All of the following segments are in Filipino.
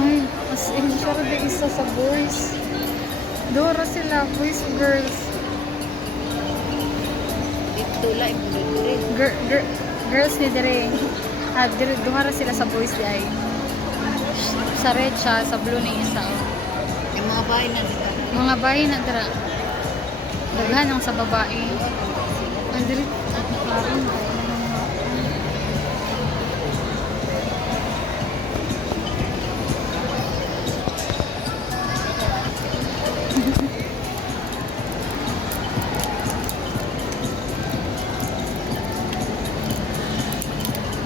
Ay, as in, siya rin isa sa boys. Dora sila, boys, girls. Ito lang, Girls ni Dere. Duhara sila sa boys di ay. Sa red siya, sa blue ni isa. yung mga bahay na dito. Mga bahay na dira. Daghan ang sa babae. Ang diri. Parang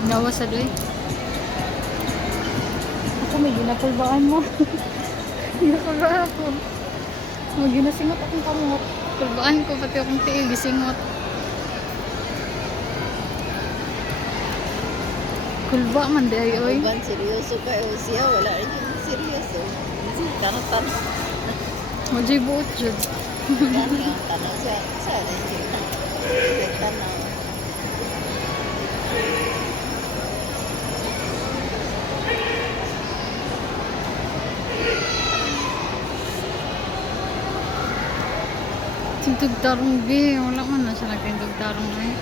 nawa sa doy. Ako may ginapulbaan mo. Ginapulbaan ako. May ginasingot akong kamot. Pulbaan ko pati akong tiil, gisingot. Kulba man di ay oy. Uban, seryoso ka. O siya, wala rin yung seryoso. Tanong-tanong. Mojoy buot jud. Yan yung tanong siya. Siya rin yung tanong. Tintog tarong bi, wala man na siya nagtintog tarong ay.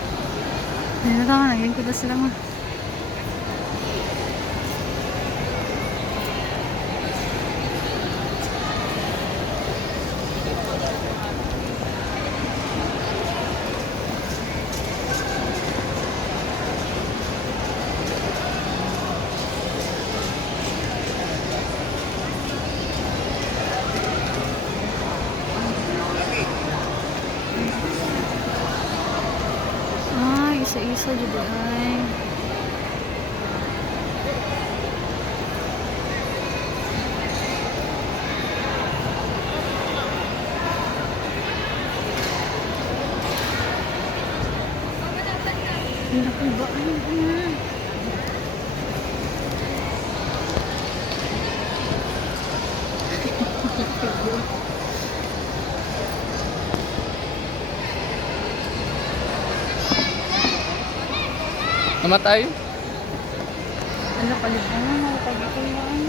Hindi na tama, naglingkod na sila man. Isa-isa jud ay. Nakulbaan na. Namatay? Ano palit na mga pag-ikulbaan.